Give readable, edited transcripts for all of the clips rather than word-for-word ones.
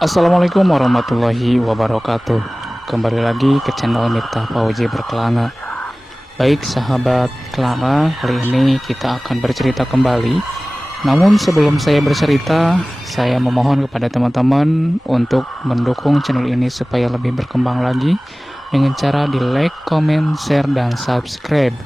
Assalamualaikum warahmatullahi wabarakatuh. Kembali lagi ke channel Miftah Fauzi Berkelana. Baik sahabat Kelana, kali ini kita akan bercerita kembali. Namun sebelum saya bercerita, saya memohon kepada teman-teman untuk mendukung channel ini supaya lebih berkembang lagi dengan cara di like, comment, share, dan subscribe.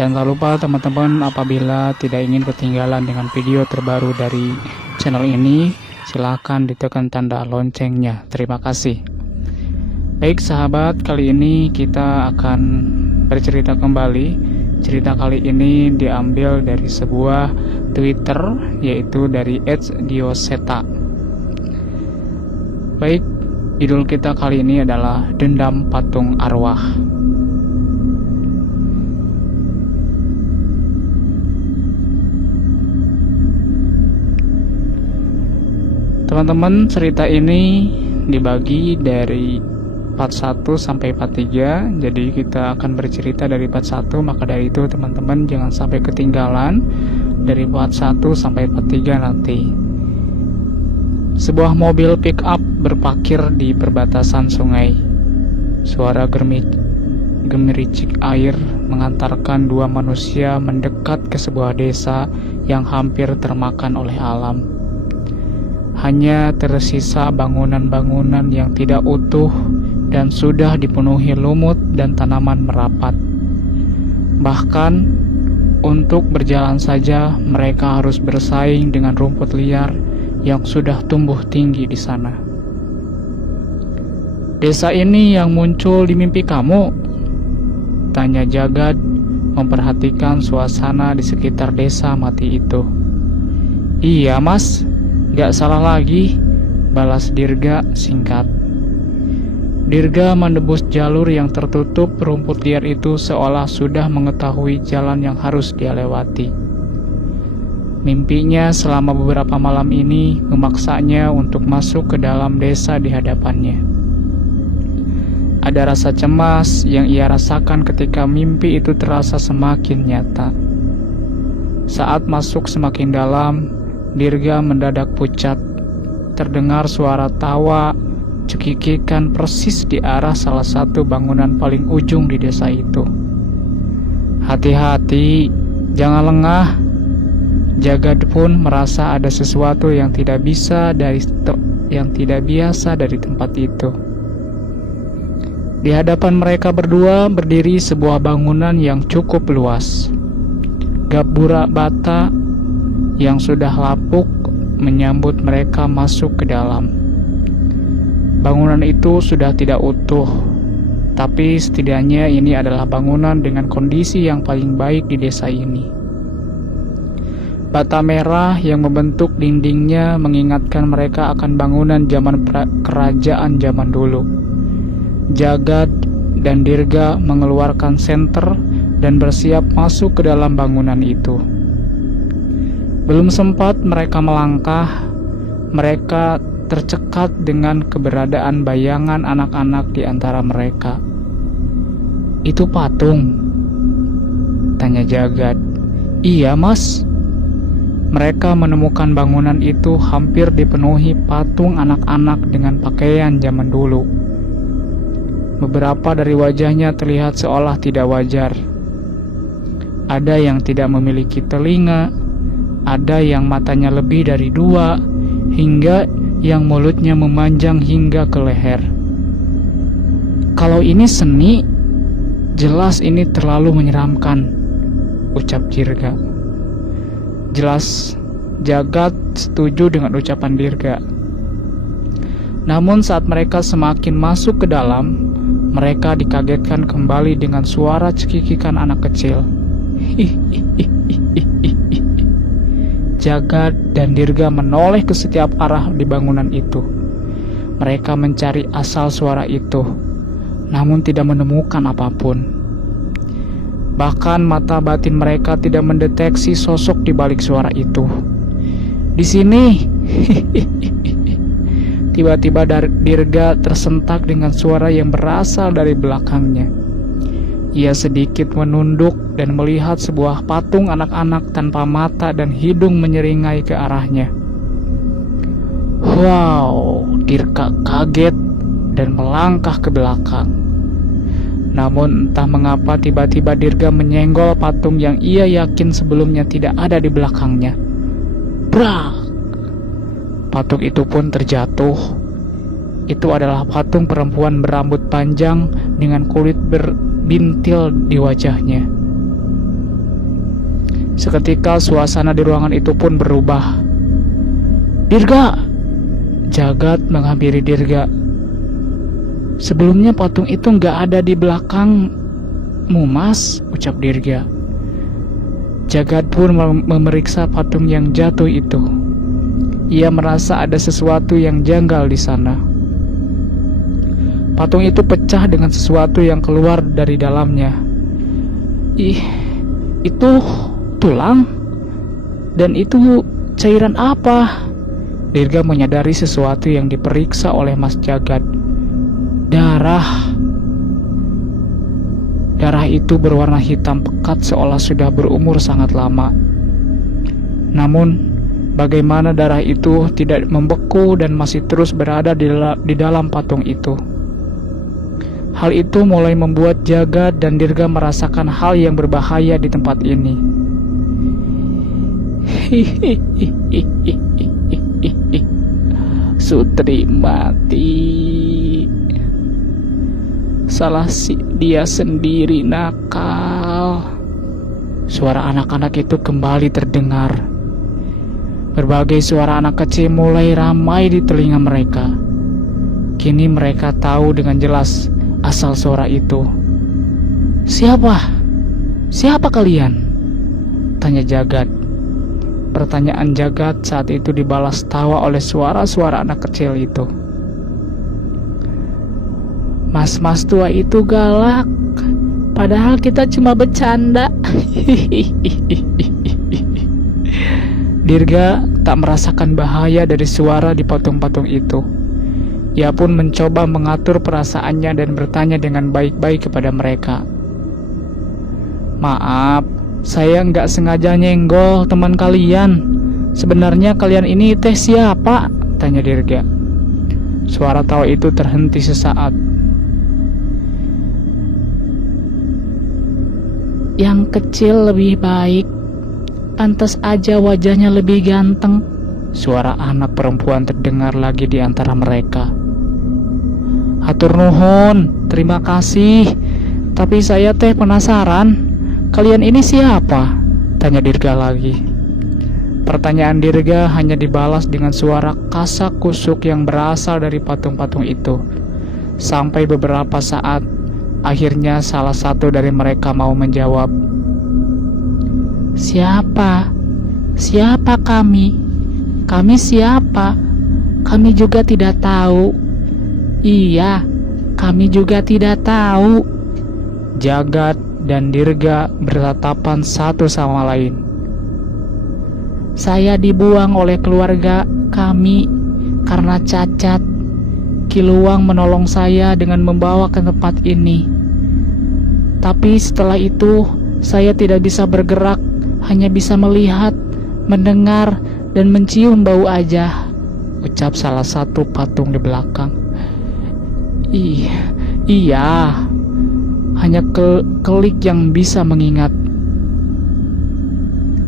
Dan tak lupa teman-teman, apabila tidak ingin ketinggalan dengan video terbaru dari channel ini, silakan ditekan tanda loncengnya. Terima kasih. Baik sahabat, kali ini kita akan bercerita kembali. Cerita kali ini diambil dari sebuah Twitter, yaitu dari @dioseta. Baik, judul kita kali ini adalah Dendam Patung Arwah. Teman-teman, cerita ini dibagi dari part 1 sampai part 3. Jadi kita akan bercerita dari part 1, maka dari itu teman-teman jangan sampai ketinggalan dari part 1 sampai part 3 nanti. Sebuah mobil pick up berparkir di perbatasan sungai. Suara gemericik air mengantarkan dua manusia mendekat ke sebuah desa yang hampir termakan oleh alam. Hanya tersisa bangunan-bangunan yang tidak utuh dan sudah dipenuhi lumut dan tanaman merapat. Bahkan untuk berjalan saja mereka harus bersaing dengan rumput liar yang sudah tumbuh tinggi di sana. "Desa ini yang muncul di mimpi kamu?" tanya Jagad memperhatikan suasana di sekitar desa mati itu. "Iya mas, gak salah lagi," balas Dirga singkat. Dirga menebus jalur yang tertutup rumput liar itu seolah sudah mengetahui jalan yang harus dia lewati. Mimpinya selama beberapa malam ini memaksanya untuk masuk ke dalam desa di hadapannya. Ada rasa cemas yang ia rasakan ketika mimpi itu terasa semakin nyata. Saat masuk semakin dalam, Dirga mendadak pucat. Terdengar suara tawa cekikikan persis di arah salah satu bangunan paling ujung di desa itu. "Hati-hati, jangan lengah." Jagad pun merasa ada sesuatu yang tidak biasa dari tempat itu. Di hadapan mereka berdua berdiri sebuah bangunan yang cukup luas. Gapura bata yang sudah lapuk menyambut mereka masuk ke dalam. Bangunan itu sudah tidak utuh, tapi setidaknya ini adalah bangunan dengan kondisi yang paling baik di desa ini. Bata merah yang membentuk dindingnya mengingatkan mereka akan bangunan zaman kerajaan zaman dulu. Jagad dan Dirga mengeluarkan senter dan bersiap masuk ke dalam bangunan itu. Belum sempat mereka melangkah, mereka tercekat dengan keberadaan bayangan anak-anak di antara mereka. "Itu patung?" tanya Jagad. "Iya mas." Mereka menemukan bangunan itu hampir dipenuhi patung anak-anak dengan pakaian zaman dulu. Beberapa dari wajahnya terlihat seolah tidak wajar. Ada yang tidak memiliki telinga, ada yang matanya lebih dari 2, hingga yang mulutnya memanjang hingga ke leher. "Kalau ini seni, jelas ini terlalu menyeramkan," ucap Dirga. Jelas Jagad setuju dengan ucapan Dirga. Namun saat mereka semakin masuk ke dalam, mereka dikagetkan kembali dengan suara cekikikan anak kecil. Jagad dan Dirga menoleh ke setiap arah di bangunan itu. Mereka mencari asal suara itu, namun tidak menemukan apapun. Bahkan mata batin mereka tidak mendeteksi sosok di balik suara itu. "Di sini!" Tiba-tiba Dirga tersentak dengan suara yang berasal dari belakangnya. Ia sedikit menunduk dan melihat sebuah patung anak-anak tanpa mata dan hidung menyeringai ke arahnya. "Wow, Dirga kaget dan melangkah ke belakang. Namun entah mengapa tiba-tiba Dirga menyenggol patung yang ia yakin sebelumnya tidak ada di belakangnya. Brak! Patung itu pun terjatuh. Itu adalah patung perempuan berambut panjang dengan kulit berbintil di wajahnya. Seketika suasana di ruangan itu pun berubah. Dirga! Jagat menghampiri Dirga. Sebelumnya patung itu nggak ada di belakangmu, Mas, ucap Dirga. Jagat pun memeriksa patung yang jatuh itu. Ia merasa ada sesuatu yang janggal di sana. Patung itu pecah dengan sesuatu yang keluar dari dalamnya. Itu tulang? Dan itu cairan apa? Dirga menyadari sesuatu yang diperiksa oleh Mas Jagat. Darah. Darah itu berwarna hitam pekat seolah sudah berumur sangat lama. Namun, bagaimana darah itu tidak membeku dan masih terus berada di dalam patung itu? Hal itu mulai membuat Jagat dan Dirga merasakan hal yang berbahaya di tempat ini. Sutri mati. Salah dia sendiri nakal. Suara anak-anak itu kembali terdengar. Berbagai suara anak kecil mulai ramai di telinga mereka. Kini mereka tahu dengan jelas asal suara itu. Siapa? Siapa kalian? Tanya Jagat. Pertanyaan Jagat saat itu dibalas tawa oleh suara-suara anak kecil itu. Mas-mas tua itu galak, padahal kita cuma bercanda. Dirga tak merasakan bahaya dari suara di patung-patung itu. Ia pun mencoba mengatur perasaannya dan bertanya dengan baik-baik kepada mereka. Maaf, saya nggak sengaja nyenggol teman kalian. Sebenarnya kalian ini teh siapa? Tanya Dirga. Suara tawa itu terhenti sesaat. Yang kecil lebih baik, pantas aja wajahnya lebih ganteng. Suara anak perempuan terdengar lagi di antara mereka. Hatur nuhun, terima kasih. Tapi saya teh penasaran, kalian ini siapa? Tanya Dirga lagi. Pertanyaan Dirga hanya dibalas dengan suara kasak kusuk yang berasal dari patung-patung itu. Sampai beberapa saat, akhirnya salah satu dari mereka mau menjawab. Siapa? Siapa kami? Kami siapa? Kami juga tidak tahu. Iya, kami juga tidak tahu. Jagat dan Dirga bertatapan satu sama lain. Saya dibuang oleh keluarga kami karena cacat. Ki Luwang menolong saya dengan membawa ke tempat ini. Tapi setelah itu, saya tidak bisa bergerak, hanya bisa melihat, mendengar, dan mencium bau aja, ucap salah satu patung di belakang. Iya, hanya kelik yang bisa mengingat.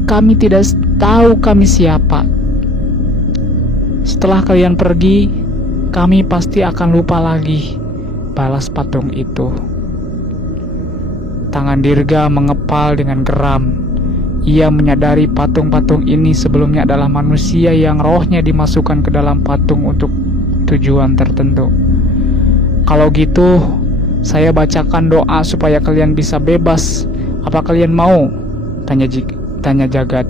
Kami tidak tahu kami siapa. Setelah kalian pergi, kami pasti akan lupa lagi, balas patung itu. Tangan Dirga mengepal dengan geram. Ia menyadari patung-patung ini sebelumnya adalah manusia yang rohnya dimasukkan ke dalam patung untuk tujuan tertentu. Kalau gitu, saya bacakan doa supaya kalian bisa bebas. Apa kalian mau? Tanya Jagat.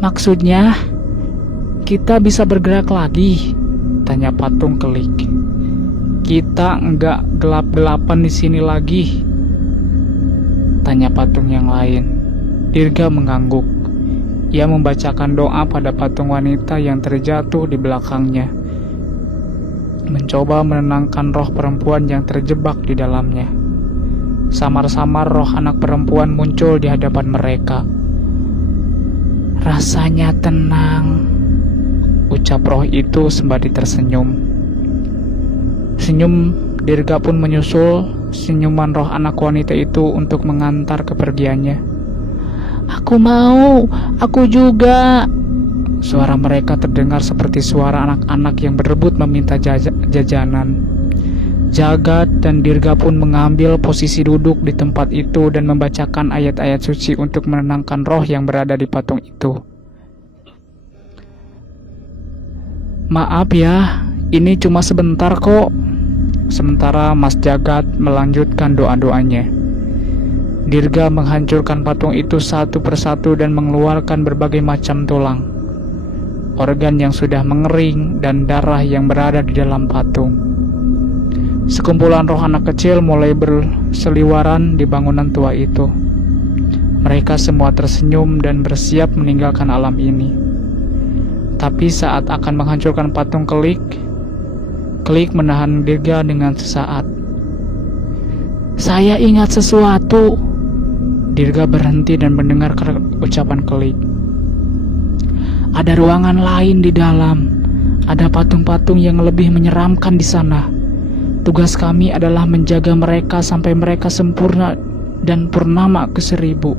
Maksudnya, kita bisa bergerak lagi? Tanya patung kelik. Kita enggak gelap-gelapan di sini lagi? Tanya patung yang lain. Dirga mengangguk. Ia membacakan doa pada patung wanita yang terjatuh di belakangnya, mencoba menenangkan roh perempuan yang terjebak di dalamnya. Samar-samar roh anak perempuan muncul di hadapan mereka. Rasanya tenang. ucap roh itu sembari tersenyum. Senyum Dirga pun menyusul senyuman roh anak wanita itu untuk mengantar kepergiannya. "Aku mau, aku juga." Suara mereka terdengar seperti suara anak-anak yang berebut meminta jajanan. Jagat dan Dirga pun mengambil posisi duduk di tempat itu dan membacakan ayat-ayat suci untuk menenangkan roh yang berada di patung itu. "Maaf ya, ini cuma sebentar kok." Sementara Mas Jagat melanjutkan doa-doanya. Dirga menghancurkan patung itu satu persatu dan mengeluarkan berbagai macam tulang, organ yang sudah mengering, dan darah yang berada di dalam patung. Sekumpulan roh anak kecil mulai berseliweran di bangunan tua itu. Mereka semua tersenyum dan bersiap meninggalkan alam ini. Tapi saat akan menghancurkan patung Klik menahan Dirga dengan sesaat. "Saya ingat sesuatu." Dirga berhenti dan mendengar ucapan Klik. "Ada ruangan lain di dalam. Ada patung-patung yang lebih menyeramkan di sana. Tugas kami adalah menjaga mereka sampai mereka sempurna dan purnama ke-1000.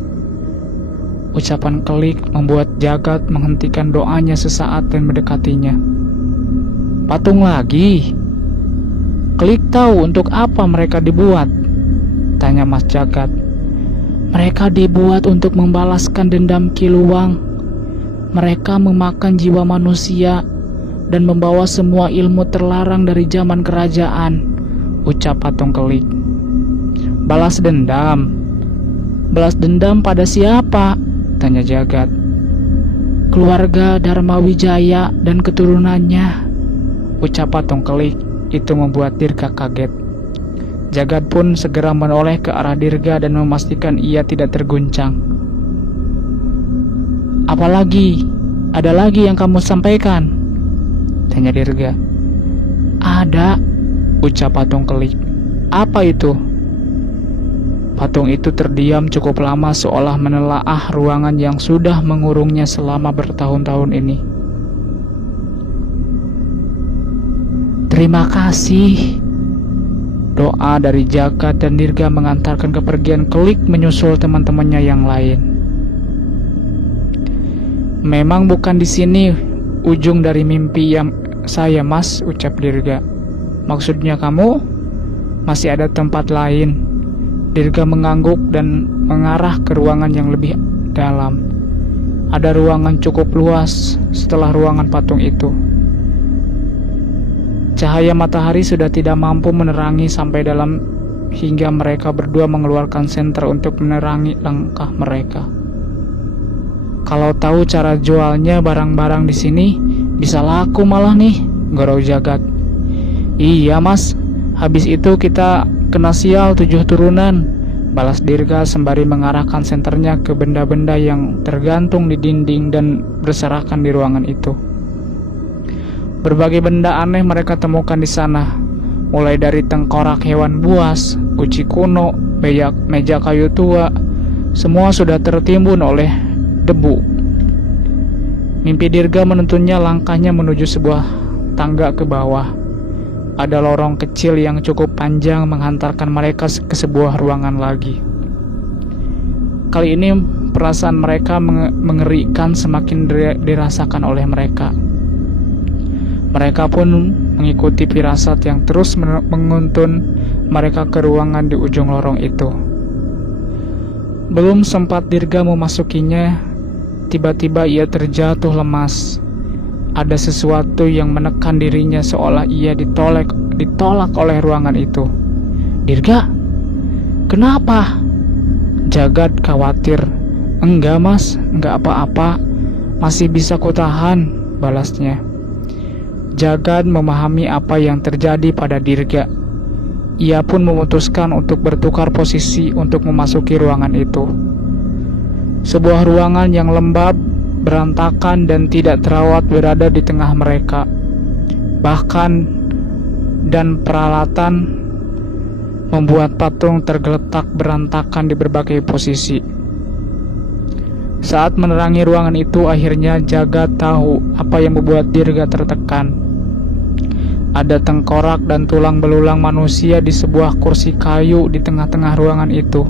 Ucapan Klik membuat Jagat menghentikan doanya sesaat dan mendekatinya. "Patung lagi? Klik tahu untuk apa mereka dibuat?" tanya Mas Jagat. "Mereka dibuat untuk membalaskan dendam Ki Luwang. Mereka memakan jiwa manusia dan membawa semua ilmu terlarang dari zaman kerajaan," ucap patung Klik. "Balas dendam? Balas dendam pada siapa?" tanya Jagat. "Keluarga Dharma Wijaya dan keturunannya," ucap patung Klik. Itu membuat Dirga kaget. Jagat pun segera menoleh ke arah Dirga dan memastikan ia tidak terguncang. "Apalagi? Ada lagi yang kamu sampaikan?" tanya Dirga. "Ada," ucap patung Klik. "Apa itu?" Patung itu terdiam cukup lama seolah menelaah ruangan yang sudah mengurungnya selama bertahun-tahun ini. "Terima kasih." Doa dari Jagat dan Dirga mengantarkan kepergian Klik menyusul teman-temannya yang lain. "Memang bukan di sini ujung dari mimpi yang saya, Mas," ucap Dirga. "Maksudnya kamu masih ada tempat lain?" Dirga mengangguk dan mengarah ke ruangan yang lebih dalam. Ada ruangan cukup luas setelah ruangan patung itu. Cahaya matahari sudah tidak mampu menerangi sampai dalam hingga mereka berdua mengeluarkan senter untuk menerangi langkah mereka. "Kalau tahu cara jualnya barang-barang di sini, bisa laku malah nih," gurau Jagat. "Iya Mas, habis itu kita kena sial 7 turunan," balas Dirga sembari mengarahkan senternya ke benda-benda yang tergantung di dinding dan berserakan di ruangan itu. Berbagai benda aneh mereka temukan di sana, mulai dari tengkorak hewan buas, uci kuno, meja kayu tua, semua sudah tertimbun oleh debu. Mimpi Dirga menuntunnya langkahnya menuju sebuah tangga ke bawah. Ada lorong kecil yang cukup panjang menghantarkan mereka ke sebuah ruangan lagi. Kali ini perasaan mereka mengerikan semakin dirasakan oleh mereka. Mereka pun mengikuti firasat yang terus menguntun mereka ke ruangan di ujung lorong itu. Belum sempat Dirga memasukinya, tiba-tiba ia terjatuh lemas. Ada sesuatu yang menekan dirinya seolah ia ditolak oleh ruangan itu. "Dirga, kenapa?" Jagat khawatir. "Enggak Mas, enggak apa-apa, masih bisa kutahan," balasnya. Jagat memahami apa yang terjadi pada Dirga. Ia pun memutuskan untuk bertukar posisi untuk memasuki ruangan itu. Sebuah ruangan yang lembab, berantakan dan tidak terawat berada di tengah mereka. Bahkan dan peralatan membuat patung tergeletak berantakan di berbagai posisi. Saat menerangi ruangan itu, akhirnya Jagat tahu apa yang membuat Dirga tertekan. Ada tengkorak dan tulang belulang manusia di sebuah kursi kayu di tengah-tengah ruangan itu.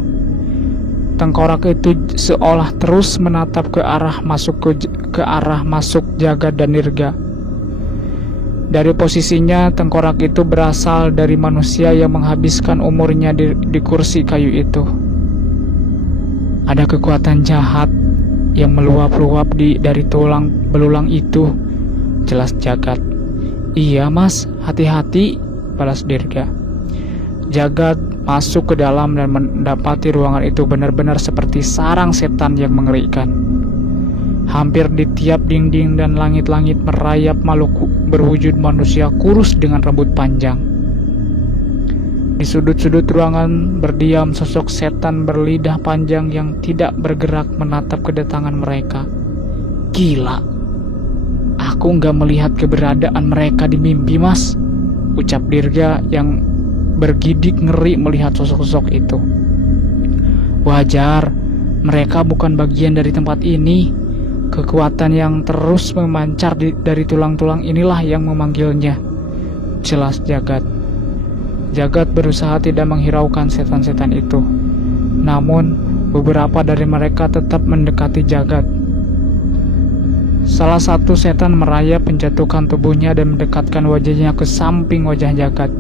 Tengkorak itu seolah terus menatap ke arah masuk Jagat dan Dirga. Dari posisinya, tengkorak itu berasal dari manusia yang menghabiskan umurnya di kursi kayu itu. Ada kekuatan jahat yang meluap-luap dari tulang belulang itu, jelas Jagat. Iya mas, hati-hati, balas Dirga. Jagat masuk ke dalam dan mendapati ruangan itu benar-benar seperti sarang setan yang mengerikan. Hampir di tiap dinding dan langit-langit merayap makhluk berwujud manusia kurus dengan rambut panjang. Di sudut-sudut ruangan berdiam sosok setan berlidah panjang yang tidak bergerak menatap kedatangan mereka. Gila, aku nggak melihat keberadaan mereka di mimpi mas, ucap Dirga yang bergidik ngeri melihat sosok-sosok itu. Wajar, mereka bukan bagian dari tempat ini. Kekuatan yang terus memancar dari tulang-tulang inilah yang memanggilnya, jelas Jagat. Jagat berusaha tidak menghiraukan setan-setan itu. Namun, beberapa dari mereka tetap mendekati Jagat. Salah satu setan merayap menjatuhkan tubuhnya dan mendekatkan wajahnya ke samping wajah Jagat.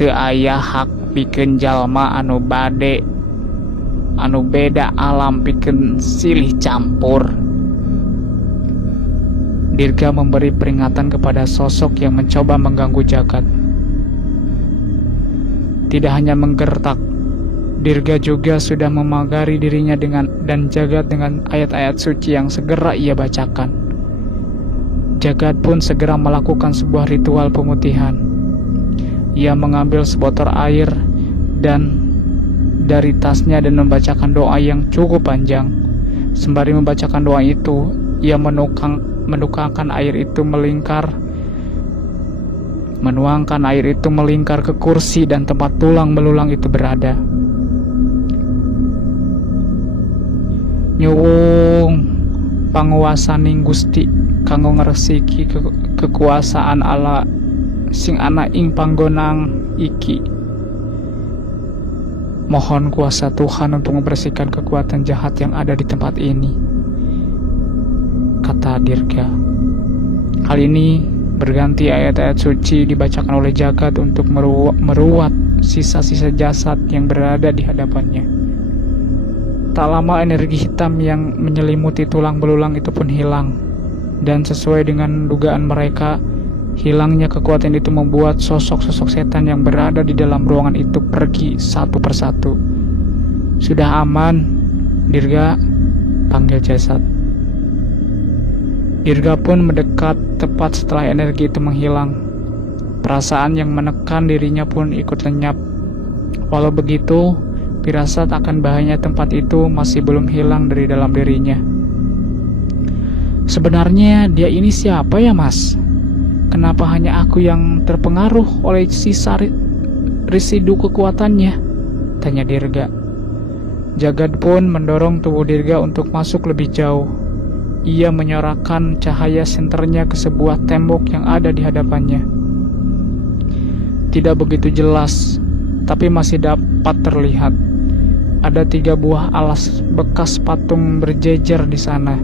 Teu aya hak pikeun jalma anu beda alam pikeun silih campur. Dirga memberi peringatan kepada sosok yang mencoba mengganggu Jagat. Tidak hanya menggertak, Dirga juga sudah memagari dirinya dan Jagat dengan ayat-ayat suci yang segera ia bacakan. Jagat pun segera melakukan sebuah ritual pemutihan. Ia mengambil sebotol air dari tasnya dan membacakan doa yang cukup panjang. Sembari membacakan doa itu, ia menuangkan air itu melingkar ke kursi dan tempat tulang belulang itu berada. Nyuwung panguwasaning Gusti kanggo ngresiki kekuasaan Allah sing ana ing panggonang iki. Mohon kuasa Tuhan untuk membersihkan kekuatan jahat yang ada di tempat ini, kata Dirga. Kali ini berganti ayat-ayat suci dibacakan oleh Jagat untuk meruat sisa-sisa jasad yang berada di hadapannya. Tak lama energi hitam yang menyelimuti tulang belulang itu pun hilang, dan sesuai dengan dugaan mereka, hilangnya kekuatan itu membuat sosok-sosok setan yang berada di dalam ruangan itu pergi satu persatu. Sudah aman, Dirga, panggil jasad. Dirga pun mendekat tepat setelah energi itu menghilang. Perasaan yang menekan dirinya pun ikut lenyap. Walau begitu, firasat akan bahayanya tempat itu masih belum hilang dari dalam dirinya. Sebenarnya dia ini siapa ya mas? Kenapa hanya aku yang terpengaruh oleh sisa residu kekuatannya? Tanya Dirga. Jagat pun mendorong tubuh Dirga untuk masuk lebih jauh. Ia menyorakkan cahaya senternya ke sebuah tembok yang ada di hadapannya. Tidak begitu jelas, tapi masih dapat terlihat. Ada 3 buah alas bekas patung berjejer di sana.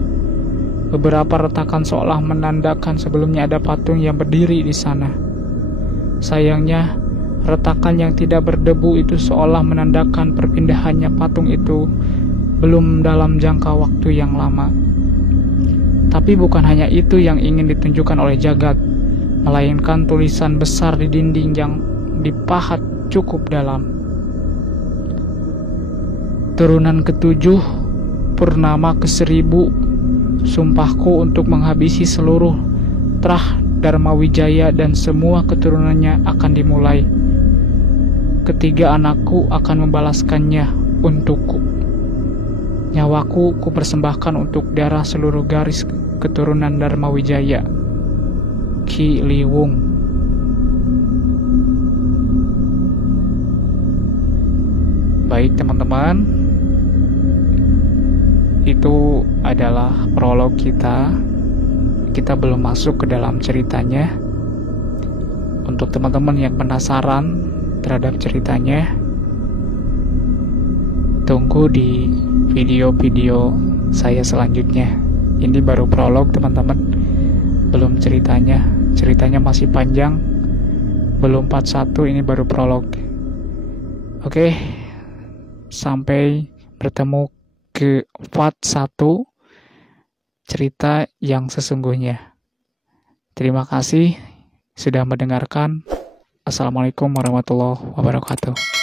Beberapa retakan seolah menandakan sebelumnya ada patung yang berdiri di sana. Sayangnya, retakan yang tidak berdebu itu seolah menandakan perpindahannya patung itu belum dalam jangka waktu yang lama. Tapi bukan hanya itu yang ingin ditunjukkan oleh Jagat, melainkan tulisan besar di dinding yang dipahat cukup dalam. Turunan ke-7, purnama ke-1000, sumpahku untuk menghabisi seluruh Trah Dharma Wijaya dan semua keturunannya akan dimulai. Ketiga anakku akan membalaskannya untukku. Nyawaku kupersembahkan untuk darah seluruh garis keturunan Dharma Wijaya. Ki Liwung. Baik teman-teman, itu adalah prolog kita. Kita belum masuk ke dalam ceritanya. Untuk teman-teman yang penasaran terhadap ceritanya, tunggu di video-video saya selanjutnya. Ini baru prolog teman-teman, belum ceritanya. Ceritanya masih panjang, belum part 1, ini baru prolog. Oke, sampai bertemu ke part 1 cerita yang sesungguhnya. Terima kasih sudah mendengarkan. Assalamualaikum warahmatullahi wabarakatuh.